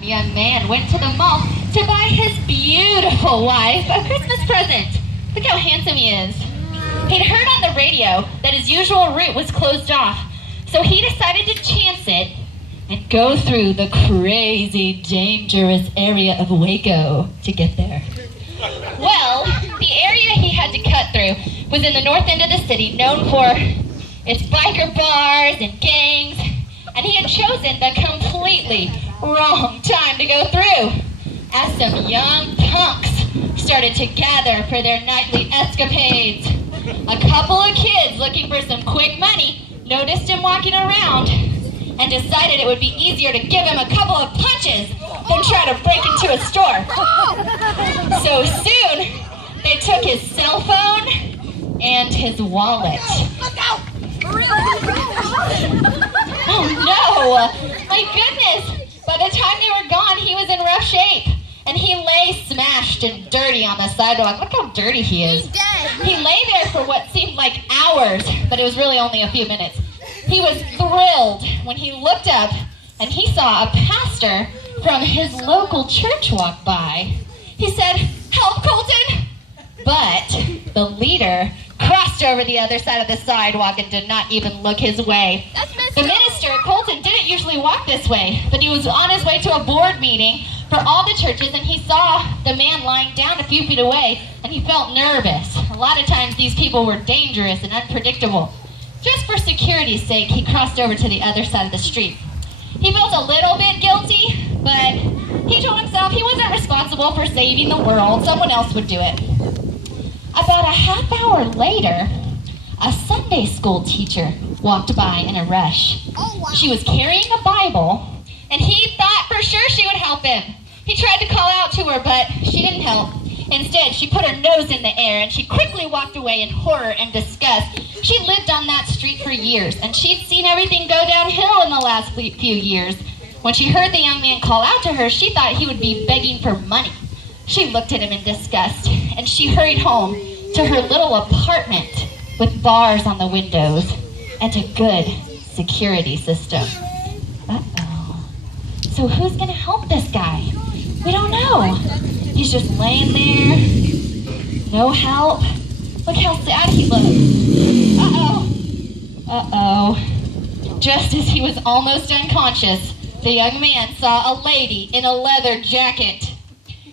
The young man went to the mall to buy his beautiful wife a Christmas present. Look how handsome he is. He'd heard on the radio that his usual route was closed off, so he decided to chance it and go through the crazy, dangerous area of Waco to get there. Well, the area he had to cut through was in the north end of the city, known for its biker bars and gangs, and he had chosen the completely wrong time to go through, as some young punks started to gather for their nightly escapades. A couple of kids looking for some quick money noticed him walking around and decided it would be easier to give him a couple of punches than try to break into a store. So soon, they took his cell phone and his wallet. Oh no! My goodness! By the time they were gone, he was in rough shape. And he lay smashed and dirty on the sidewalk. Look how dirty he is. He's dead. He lay there for what seemed like hours, but it was really only a few minutes. He was thrilled when he looked up and he saw a pastor from his local church walk by. He said, "Help, Colton!" But the leader crossed over the other side of the sidewalk and did not even look his way. The minister, Colton, didn't usually walk this way, but he was on his way to a board meeting for all the churches, and he saw the man lying down a few feet away, and he felt nervous. A lot of times these people were dangerous and unpredictable. Just for security's sake, he crossed over to the other side of the street. He felt a little bit guilty, but he told himself he wasn't responsible for saving the world. Someone else would do it. About a half hour later, a Sunday school teacher walked by in a rush. Oh, wow. She was carrying a Bible, and he thought for sure she would help him. He tried to call out to her, but she didn't help. Instead, she put her nose in the air, and she quickly walked away in horror and disgust. She lived on that street for years, and she'd seen everything go downhill in the last few years. When she heard the young man call out to her, she thought he would be begging for money. She looked at him in disgust, and she hurried home to her little apartment with bars on the windows and a good security system. Uh-oh. So who's going to help this guy? We don't know. He's just laying there. No help. Look how sad he looks. Uh-oh. Uh-oh. Just as he was almost unconscious, the young man saw a lady in a leather jacket.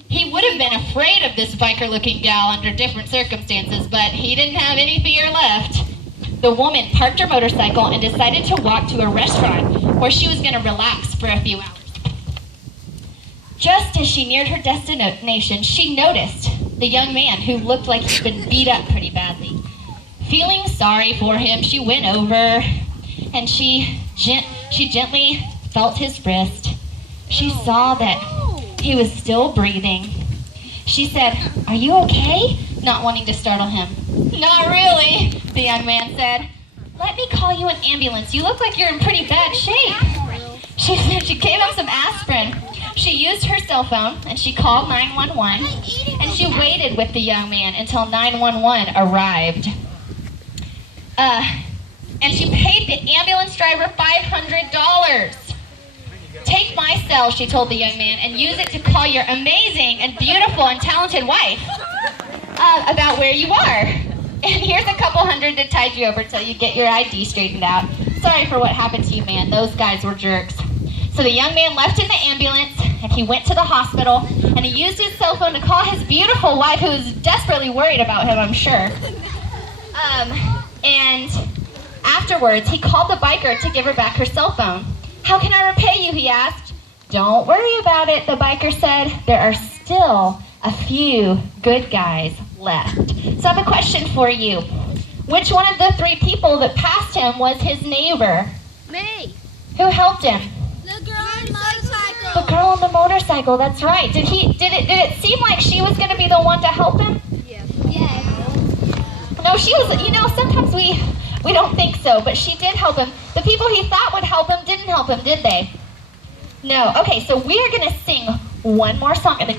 He would have been afraid of this biker-looking gal under different circumstances, but he didn't have any fear left. The woman parked her motorcycle and decided to walk to a restaurant where she was going to relax for a few hours. Just as she neared her destination, she noticed the young man who looked like he'd been beat up pretty badly. Feeling sorry for him, she went over and she gently felt his wrist. She saw that he was still breathing. She said, "Are you okay?" Not wanting to startle him. "Not really," the young man said. "Let me call you an ambulance. You look like you're in pretty bad shape." She gave him some aspirin. She used her cell phone and she called 911, and she waited with the young man until 911 arrived. And she paid the ambulance driver $500. "Take my cell," she told the young man, "and use it to call your amazing and beautiful and talented wife about where you are. And here's a couple hundred to tide you over till you get your ID straightened out. Sorry for what happened to you, man. Those guys were jerks." So the young man left in the ambulance, and he went to the hospital, and he used his cell phone to call his beautiful wife, who was desperately worried about him, I'm sure. And afterwards, he called the biker to give her back her cell phone. "How can I repay you?" he asked. "Don't worry about it," the biker said. "There are still a few good guys left." So I have a question for you. Which one of the three people that passed him was his neighbor? Me. Who helped him? The girl on the motorcycle. The girl on the motorcycle, that's right. Did it seem like she was going to be the one to help him? Yes. No, she was, sometimes we don't think so, but she did help him. The people he thought would help him didn't help him, did they? No. Okay, so we're going to sing one more song and then